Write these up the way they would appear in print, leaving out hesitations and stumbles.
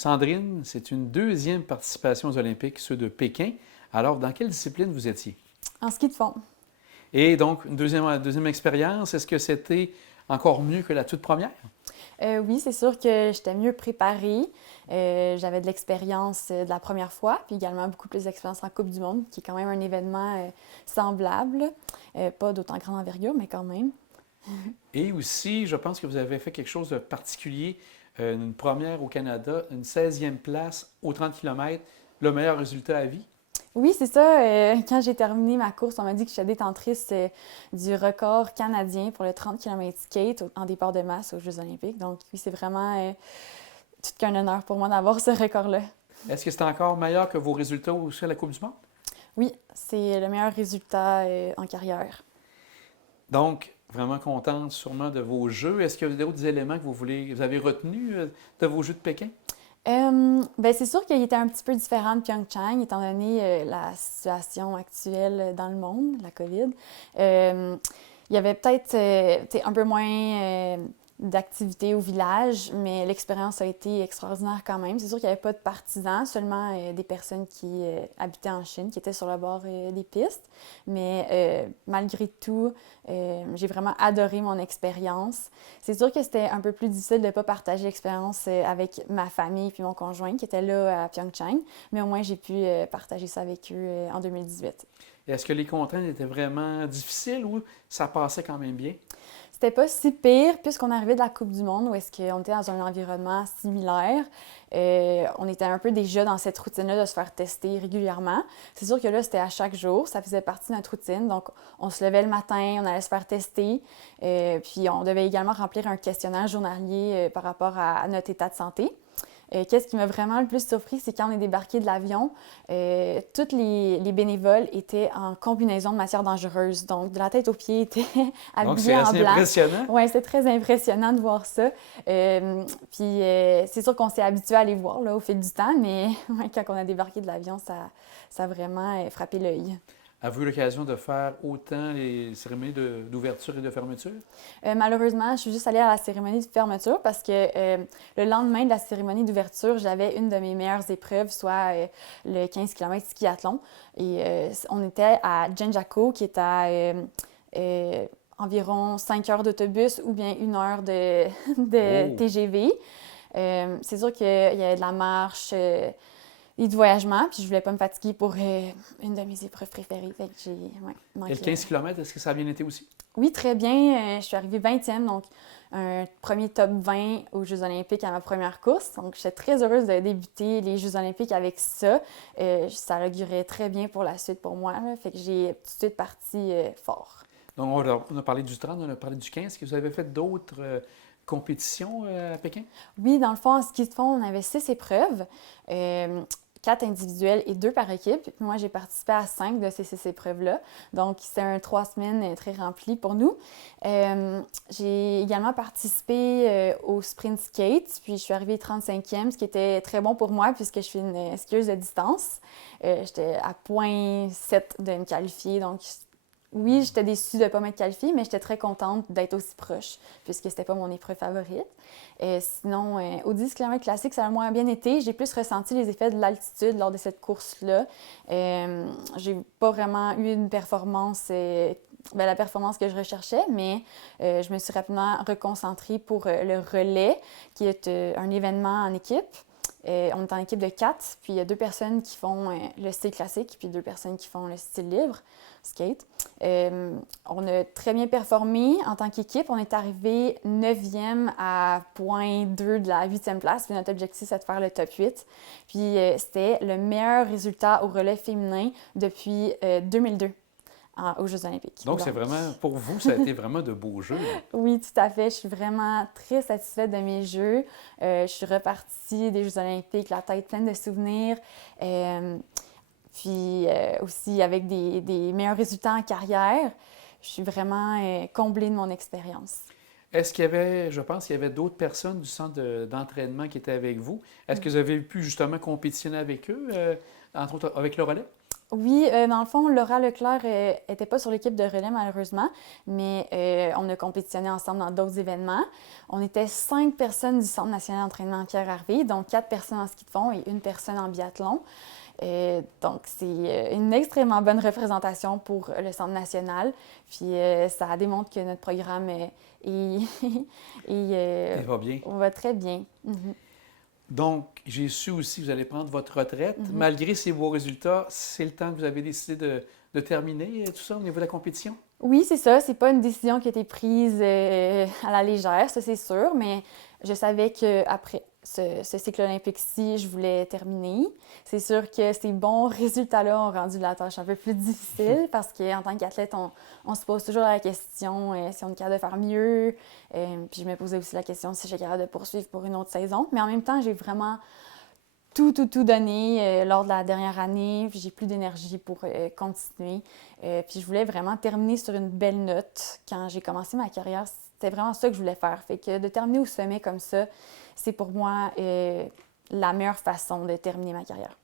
Sandrine, c'est une deuxième participation aux Olympiques, ceux de Pékin. Alors, dans quelle discipline vous étiez? En ski de fond. Et donc, une deuxième expérience, est-ce que c'était encore mieux que la toute première? Oui, c'est sûr que j'étais mieux préparée. J'avais de l'expérience de la première fois, puis également beaucoup plus d'expérience en Coupe du Monde, qui est quand même un événement semblable. Pas d'autant grande envergure, mais quand même. Et aussi, je pense que vous avez fait quelque chose de particulier, une première au Canada, une 16e place au 30 km, le meilleur résultat à vie. Oui, c'est ça. Quand j'ai terminé ma course, on m'a dit que j'étais détentrice du record canadien pour le 30 km skate en départ de masse aux Jeux olympiques. Donc oui, c'est vraiment tout qu'un honneur pour moi d'avoir ce record-là. Est-ce que c'est encore meilleur que vos résultats aussi à la Coupe du Monde? Oui, c'est le meilleur résultat en carrière. Donc, vraiment contente sûrement de vos jeux. Est-ce qu'il y a d'autres éléments que vous avez retenus de vos Jeux de Pékin? Ben c'est sûr qu'il était un petit peu différent de Pyeongchang, étant donné la situation actuelle dans le monde, la COVID. Il y avait peut-être un peu moins d'activités au village, mais l'expérience a été extraordinaire quand même. C'est sûr qu'il n'y avait pas de partisans, seulement des personnes qui habitaient en Chine, qui étaient sur le bord des pistes. Mais malgré tout, j'ai vraiment adoré mon expérience. C'est sûr que c'était un peu plus difficile de ne pas partager l'expérience avec ma famille puis mon conjoint qui était là à Pyeongchang, mais au moins j'ai pu partager ça avec eux en 2018. Et est-ce que les contraintes étaient vraiment difficiles ou ça passait quand même bien? C'était pas si pire puisqu'on arrivait de la Coupe du Monde où est-ce qu'on était dans un environnement similaire. On était un peu déjà dans cette routine-là de se faire tester régulièrement. C'est sûr que là, c'était à chaque jour. Ça faisait partie de notre routine. Donc, on se levait le matin, on allait se faire tester. Puis, on devait également remplir un questionnaire journalier par rapport à notre état de santé. Qu'est-ce qui m'a vraiment le plus surpris, c'est quand on est débarqué de l'avion, tous les bénévoles étaient en combinaison de matière dangereuse. Donc, de la tête aux pieds, étaient Donc, c'est habillés en assez blanc. impressionnant. Oui, c'était très impressionnant de voir ça. C'est sûr qu'on s'est habitué à les voir là, au fil du temps, mais ouais, quand on a débarqué de l'avion, ça a vraiment frappé l'œil. Avez-vous eu l'occasion de faire autant les cérémonies d'ouverture et de fermeture? Malheureusement, je suis juste allée à la cérémonie de fermeture parce que le lendemain de la cérémonie d'ouverture, j'avais une de mes meilleures épreuves, soit le 15 km skiathlon. Et on était à Genjaku, qui est à environ 5 heures d'autobus ou bien 1 heure de Oh! TGV. C'est sûr qu'il y avait de la marche, et du voyagement, puis je voulais pas me fatiguer pour une de mes épreuves préférées. Fait que j'ai Et le manqué. 15 km, est-ce que ça a bien été aussi? Oui, très bien. Je suis arrivée 20e, donc un premier top 20 aux Jeux olympiques à ma première course. Donc, j'étais très heureuse de débuter les Jeux olympiques avec ça. Ça augurait très bien pour la suite pour moi, là. Fait que j'ai tout de suite parti fort. Donc, on a parlé du 30, on a parlé du 15. Est-ce que vous avez fait d'autres compétitions à Pékin? Oui, dans le fond, en ski de fond, on avait 6 épreuves. 4 individuelles et 2 par équipe. Puis moi, j'ai participé à 5 de ces 6 épreuves-là. Donc, c'était un 3 semaines très rempli pour nous. J'ai également participé au sprint skate. Puis, je suis arrivée 35e, ce qui était très bon pour moi puisque je suis une skieuse de distance. J'étais à 0,7 de me qualifier. Donc, oui, j'étais déçue de ne pas m'être qualifiée, mais j'étais très contente d'être aussi proche, puisque c'était pas mon épreuve favorite. Sinon, au 10 km classique, ça a moins bien été. J'ai plus ressenti les effets de l'altitude lors de cette course-là. J'ai pas vraiment eu une performance, la performance que je recherchais, mais je me suis rapidement reconcentrée pour le relais, qui est un événement en équipe. On est en équipe de 4, puis il y a 2 personnes qui font le style classique, puis 2 personnes qui font le style libre, skate. On a très bien performé en tant qu'équipe. On est arrivé 9e à 0,2 de la 8e place, puis notre objectif, c'est de faire le top 8. Puis c'était le meilleur résultat au relais féminin depuis 2002 aux Jeux olympiques. Donc, c'est vraiment, pour vous, ça a été vraiment de beaux jeux. Oui, tout à fait. Je suis vraiment très satisfaite de mes jeux. Je suis repartie des Jeux olympiques, la tête pleine de souvenirs. Puis aussi avec des meilleurs résultats en carrière. Je suis vraiment comblée de mon expérience. Est-ce qu'il y avait, je pense qu'il y avait d'autres personnes du centre d'entraînement qui étaient avec vous. Est-ce que vous avez pu justement compétitionner avec eux, entre autres avec le relais? Oui, dans le fond, Laura Leclerc n'était pas sur l'équipe de relais malheureusement, mais on a compétitionné ensemble dans d'autres événements. On était 5 personnes du Centre national d'entraînement Pierre-Hervé, donc 4 personnes en ski de fond et une personne en biathlon. Donc, c'est une extrêmement bonne représentation pour le Centre national. Puis, ça démontre que notre programme Il va bien. va très bien. Donc, j'ai su aussi que vous allez prendre votre retraite. Malgré ces beaux résultats, c'est le temps que vous avez décidé de terminer tout ça au niveau de la compétition? Oui, c'est ça. C'est pas une décision qui a été prise à la légère, ça c'est sûr, mais je savais qu'après ce cycle olympique-ci, je voulais terminer. C'est sûr que ces bons résultats-là ont rendu la tâche un peu plus difficile parce qu'en tant qu'athlète, on se pose toujours la question si on est capable de faire mieux. Puis je me posais aussi la question si je suis capable de poursuivre pour une autre saison. Mais en même temps, j'ai vraiment tout donné lors de la dernière année. Puis j'ai plus d'énergie pour continuer. Puis je voulais vraiment terminer sur une belle note. Quand j'ai commencé ma carrière, c'était vraiment ça que je voulais faire. Fait que de terminer au sommet comme ça, c'est pour moi la meilleure façon de terminer ma carrière.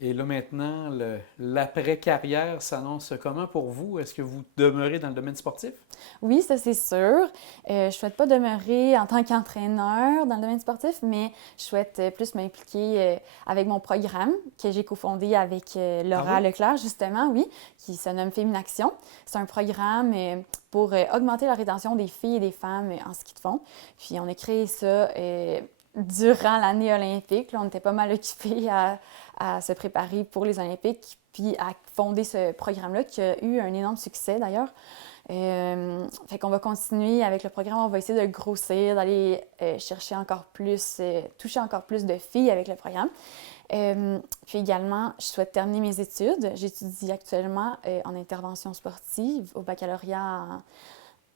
Et là maintenant, l'après-carrière s'annonce comment pour vous? Est-ce que vous demeurez dans le domaine sportif? Oui, ça c'est sûr. Je ne souhaite pas demeurer en tant qu'entraîneur dans le domaine sportif, mais je souhaite plus m'impliquer avec mon programme que j'ai cofondé avec Laura Leclerc, justement, oui, qui se nomme Féminaction. C'est un programme pour augmenter la rétention des filles et des femmes en ski de fond. Puis on a créé ça durant l'année olympique. Là, on était pas mal occupés à se préparer pour les Olympiques, puis à fonder ce programme-là qui a eu un énorme succès d'ailleurs. Fait qu'on va continuer avec le programme, on va essayer de grossir, d'aller chercher encore plus, toucher encore plus de filles avec le programme. Puis également, je souhaite terminer mes études. J'étudie actuellement en intervention sportive au baccalauréat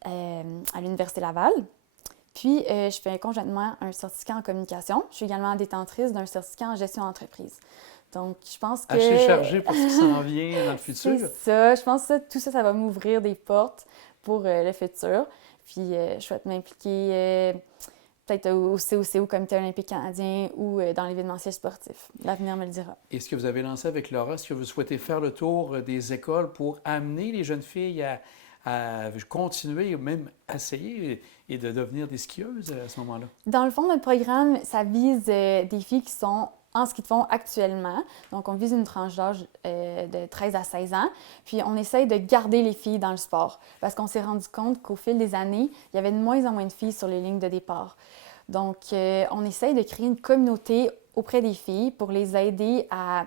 à l'Université Laval. Puis, je fais conjointement un certificat en communication. Je suis également détentrice d'un certificat en gestion d'entreprise. Donc, je pense que... Assez chargé pour ce qui s'en vient dans le futur. C'est ça. Je pense que tout ça, ça va m'ouvrir des portes pour le futur. Puis, je souhaite m'impliquer peut-être au COC, au Comité olympique canadien ou dans l'événementiel sportif. L'avenir me le dira. Et ce que vous avez lancé avec Laura, est-ce que vous souhaitez faire le tour des écoles pour amener les jeunes filles à continuer, même essayer et de devenir des skieuses à ce moment-là? Dans le fond, notre programme, ça vise des filles qui sont en ski de fond actuellement. Donc, on vise une tranche d'âge de 13 à 16 ans. Puis, on essaye de garder les filles dans le sport parce qu'on s'est rendu compte qu'au fil des années, il y avait de moins en moins de filles sur les lignes de départ. Donc, on essaye de créer une communauté auprès des filles pour les aider à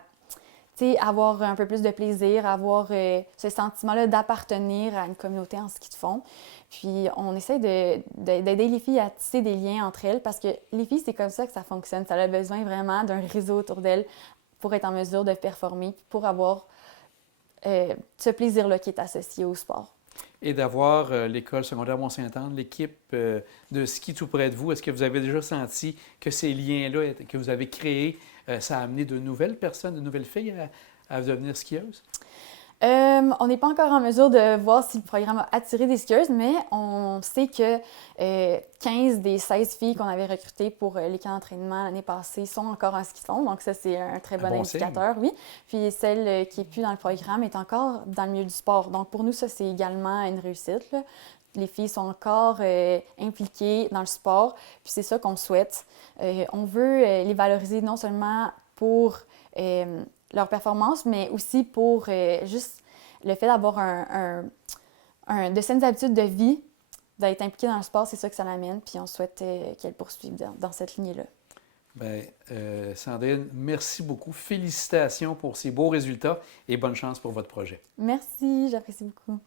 avoir un peu plus de plaisir, avoir ce sentiment-là d'appartenir à une communauté en ski de fond. Puis, on essaie d'aider les filles à tisser des liens entre elles parce que les filles, c'est comme ça que ça fonctionne. Ça a besoin vraiment d'un réseau autour d'elles pour être en mesure de performer, pour avoir ce plaisir-là qui est associé au sport. Et d'avoir l'école secondaire Mont-Saint-Anne, l'équipe de ski tout près de vous, est-ce que vous avez déjà senti que ces liens-là que vous avez créés, ça a amené de nouvelles personnes, de nouvelles filles à devenir skieuses? On n'est pas encore en mesure de voir si le programme a attiré des skieuses, mais on sait que 15 des 16 filles qu'on avait recrutées pour les camps d'entraînement l'année passée sont encore en ski de fond. Donc ça, c'est un très bon indicateur, oui. Puis celle qui n'est plus dans le programme est encore dans le milieu du sport. Donc pour nous, ça, c'est également une réussite, là. Les filles sont encore impliquées dans le sport, puis c'est ça qu'on souhaite. On veut les valoriser non seulement pour leur performance, mais aussi pour juste le fait d'avoir de saines habitudes de vie, d'être impliqué dans le sport, c'est ça que ça l'amène, puis on souhaite qu'elle poursuive dans cette lignée-là. Bien, Sandrine, merci beaucoup. Félicitations pour ces beaux résultats et bonne chance pour votre projet. Merci, j'apprécie beaucoup.